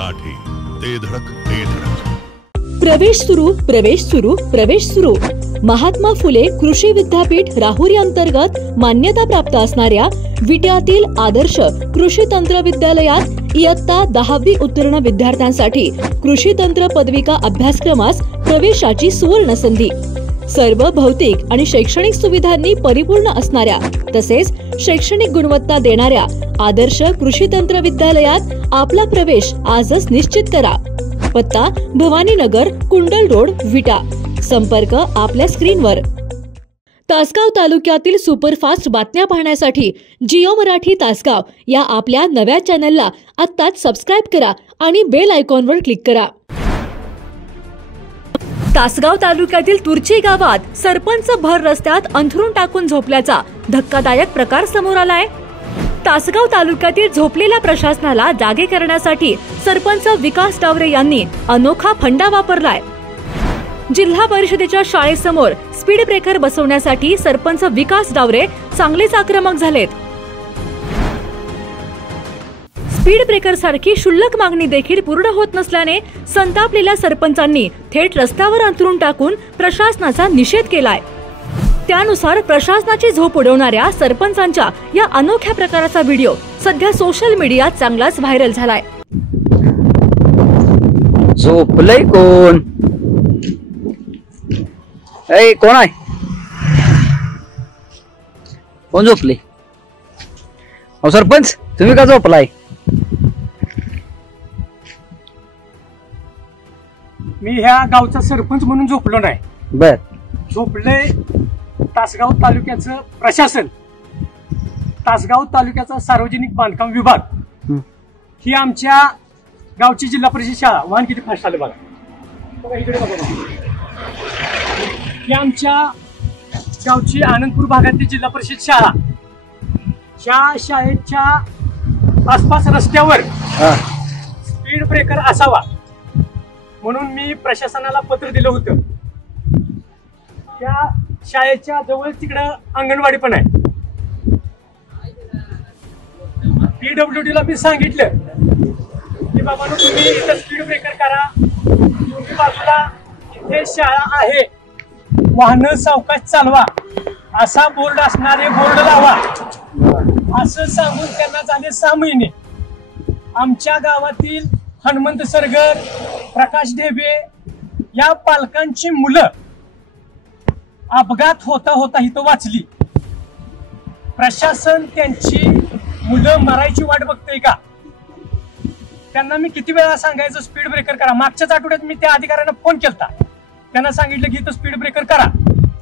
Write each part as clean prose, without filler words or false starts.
मराठी, ते धडक ते धडक. प्रवेश सुरू, प्रवेश सुरू, प्रवेश सुरू. महात्मा फुले कृषी विद्यापीठ राहुरी अंतर्गत मान्यता प्राप्त असणाऱ्या विट्यातील आदर्श कृषी तंत्र विद्यालयात इयत्ता 10वी उत्तीर्ण विद्यार्थ्यांसाठी कृषी तंत्र पदविका अभ्यासक्रमास प्रवेशाची सुवर्ण संधी. सर्व भौतिक आणि शैक्षणिक सुविधांनी परिपूर्ण असणाऱ्या तसेच शैक्षणिक गुणवत्ता देणाऱ्या आदर्श कृषी तंत्र विद्यालयात आपला प्रवेश आजच निश्चित करा. पत्ता भवानीनगर, कुंडल रोड, विटा. संपर्क आपल्या स्क्रीनवर. तासगाव तालुक्यातील सुपरफास्ट बातम्या पाहण्यासाठी जिओ मराठी तासगाव या आपल्या नव्या चॅनलला आत्ताच सबस्क्राइब करा आणि बेल आयकॉनवर क्लिक करा. तासगाव तालुक्यातील तुर्ची गावात सरपंच भर रस्त्यात अंथरूण टाकून झोपल्याचा धक्कादायक प्रकार समोर आलाय. तासगाव तालुक्यातील झोपलेल्या प्रशासनाला जागे करण्यासाठी सरपंच विकास डावरे यांनी अनोखा फंडा वापरलाय. जिल्हा परिषदेच्या शाळेसमोर स्पीड ब्रेकर बसवण्यासाठी सरपंच विकास डावरे चांगलेच आक्रमक झालेत. स्पीड ब्रेकर सारखी क्षुल्लक मागणी देखील पूर्ण होत नसल्याने संतापलेल्या सरपंचांनी थेट रस्त्यावर अंथरूण टाकून प्रशासनाचा निषेध केलाय. त्यानुसार प्रशासनाची झोप उडवणाऱ्या सरपंचांच्या या अनोख्या प्रकाराचा व्हिडिओ सध्या सोशल मीडियात चांगलाच व्हायरल झालाय. झोपलंय कोण? ए कोण आहे? कोण झोपले? अहो सरपंच, तुम्ही का झोपलाय? मी ह्या गावचा सरपंच म्हणून झोपलो नाही. बर. झोपले तासगाव तालुक्याचं प्रशासन, तासगाव तालुक्याचा सार्वजनिक बांधकाम विभाग, ही आमच्या गावची जिल्हा परिषद शाळा. वाहन किती फास्ट आलं बघा, इकडे बघा. ही आमच्या गावची आनंदपूर भागातली जिल्हा परिषद शाळा. ह्या शाळेच्या आसपास रस्त्यावर स्पीड ब्रेकर असावा म्हणून मी प्रशासनाला पत्र दिलं होतं. त्या शाळेच्या जवळ तिकडं अंगणवाडी पण आहे. PWD ला मी सांगितलं की बाबा तुम्ही इथं स्पीड ब्रेकर करा, दोन्ही बाजूला इथे शाळा आहे, वाहनं सावकाश चालवा, असा बोर्ड असणारे बोर्ड लावा, असं सांगून त्यांना झाले 6 महिने. आमच्या गावातील हनुमंत सरगर, प्रकाश ढेबे या पालकांची मुलं अपघात होता होता इथं वाचली. प्रशासन त्यांची मुलं मरायची वाट बघतंय का? त्यांना मी किती वेळा सांगायचं स्पीड ब्रेकर करा. मागच्याच आठवड्यात मी त्या अधिकाऱ्यांना फोन केलता, त्यांना सांगितलं की इथं स्पीड ब्रेकर करा,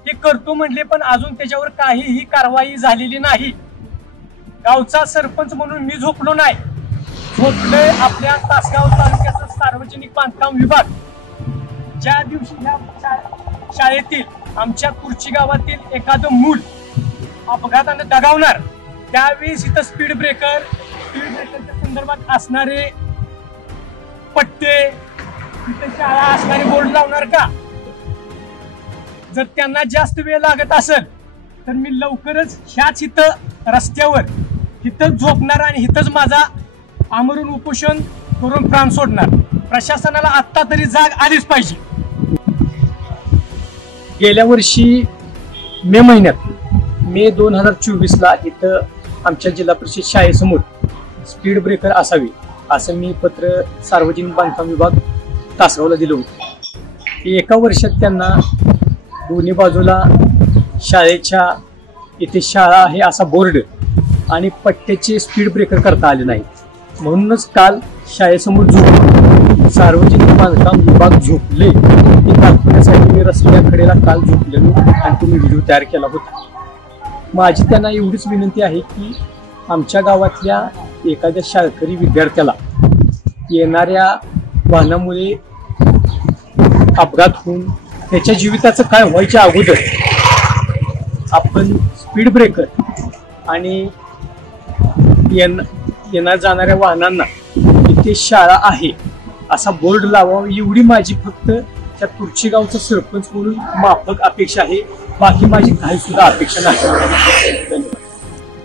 ते करतो म्हणले, पण अजून त्याच्यावर काहीही कारवाई झालेली नाही. गावचा सरपंच म्हणून मी झोपलो नाही. झोपलोय आपल्या तासगाव तालुक्याचा सार्वजनिक बांधकाम विभाग. ज्या दिवशी ह्या शाळेतील आमच्या तुर्ची गावातील एखादं मूल अपघाताने दगावणार त्यावेळेस इथं स्पीड ब्रेकरच्या संदर्भात असणारे पट्टे, इथं शाळा असणारे बोर्ड लावणार का? जर त्यांना जास्त वेळ लागत असेल तर मी लवकरच ह्याच इथं रस्त्यावर इथं झोपणार आणि इथंच माझा आमरण उपोषण करून प्राण सोडणार. प्रशासनाला आत्ता तरी जाग आलीच पाहिजे. गेल्या वर्षी मे 2024ला इथं आमच्या जिल्हा परिषद शाळेसमोर स्पीड ब्रेकर असावी असं मी पत्र सार्वजनिक बांधकाम विभाग तासगावला दिलं होतं. एका वर्षात त्यांना दोन्ही बाजूला शाळेच्या इथे शाळा आहे असा बोर्ड आणि पट्ट्याचे स्पीड ब्रेकर करता आले नाही. म्हणूनच काल शाळेसमोर झोपलो. सार्वजनिक बांधकाम विभाग झोपले हे दाखवण्यासाठी मी रस्त्याकडेला काल झोपलेलो आणि तुम्ही व्हिडिओ तयार केला होता. माझी त्यांना एवढीच विनंती आहे की आमच्या गावातल्या एखाद्या शाळकरी विद्यार्थ्याला येणाऱ्या वाहनामुळे अपघात होऊन त्याच्या जीविताचं काय व्हायच्या अगोदर आपण स्पीड ब्रेकर आणि येणार जाणाऱ्या वाहनांना इथे शाळा आहे असा बोर्ड लावावा, एवढी माझी फक्त त्या तुर्ची गावचा सरपंच म्हणून माफक अपेक्षा आहे. बाकी माझी काही सुद्धा अपेक्षा नाही.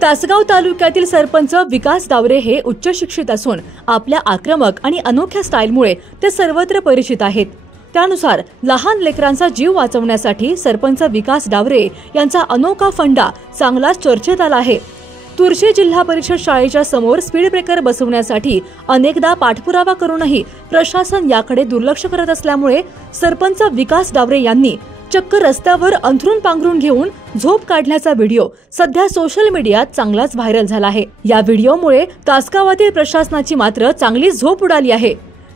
तासगाव तालुक्यातील सरपंच विकास डावरे हे उच्च शिक्षित असून आपल्या आक्रमक आणि अनोख्या स्टाईलमुळे ते सर्वत्र परिचित आहेत. त्यानुसार लहान लेकरांचा जीव वाचवण्यासाठी सरपंच विकास डावरे यांचा अनोखा फंडा चांगलाच चर्चेत आला आहे. तुर्शी जिल्हा परिषद शाळेच्या समोर स्पीड ब्रेकर बसवण्यासाठी अनेकदा पाठपुरावा करूनही प्रशासन याकडे दुर्लक्ष करत असल्यामुळे सरपंच विकास डावरे यांनी चक्क रस्त्यावर अंथरून पांघरून घेऊन झोप काढण्याचा व्हिडिओ सध्या सोशल मीडियात चांगलाच व्हायरल झाला आहे. या व्हिडिओमुळे तासगावातील प्रशासनाची मात्र चांगलीच झोप उडाली आहे.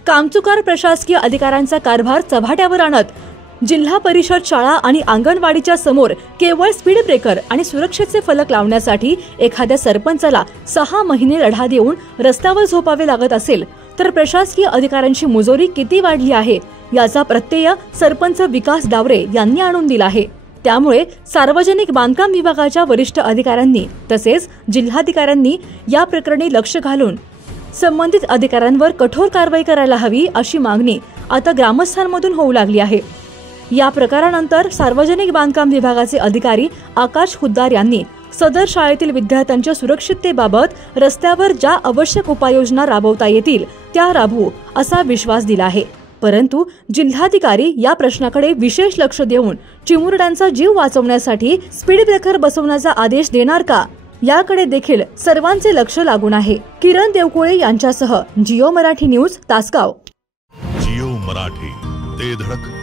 कामचुकार प्रशासकीय अधिकाऱ्यांचा कारभार चव्हाट्यावर आणत जिल्हा परिषद शाळा आणि अंगणवाडीच्या समोर केवळ स्पीड ब्रेकर आणि सुरक्षेचे फलक लावण्यासाठी एखाद्या सरपंचाला 6 महिने लढा देऊन रस्त्यावर झोपावे लागत असेल तर प्रशासकीय अधिकाऱ्यांची मुजोरी किती वाढली आहे याचा प्रत्यय सरपंच विकास डावरे यांनी आणून दिला आहे. त्यामुळे सार्वजनिक बांधकाम विभागाच्या वरिष्ठ अधिकाऱ्यांनी तसेच जिल्हाधिकाऱ्यांनी या प्रकरणी लक्ष घालून संबंधित अधिकाऱ्यांवर कठोर कारवाई करायला हवी अशी मागणी आता ग्रामस्थांमधून होऊ लागली आहे. या प्रकारानंतर सार्वजनिक बांधकाम विभागाचे अधिकारी आकाश हुद्दार यांनी सदर शाळेतील विद्यार्थ्यांच्या सुरक्षिततेबाबत रस्त्यावर ज्या आवश्यक उपाययोजना राबवता येतील त्या राबवू असा विश्वास दिला आहे. परंतु जिल्हाधिकारी या प्रश्नाकडे विशेष लक्ष देऊन चिमुरड्यांचा जीव वाचवण्यासाठी स्पीड ब्रेकर बसवण्याचा आदेश देणार का याकडे देखील सर्वांचे लक्ष लागून आहे. किरण देवकोळे यांच्यासह जिओ मराठी न्यूज तासगाव. जिओ मराठी ते धडक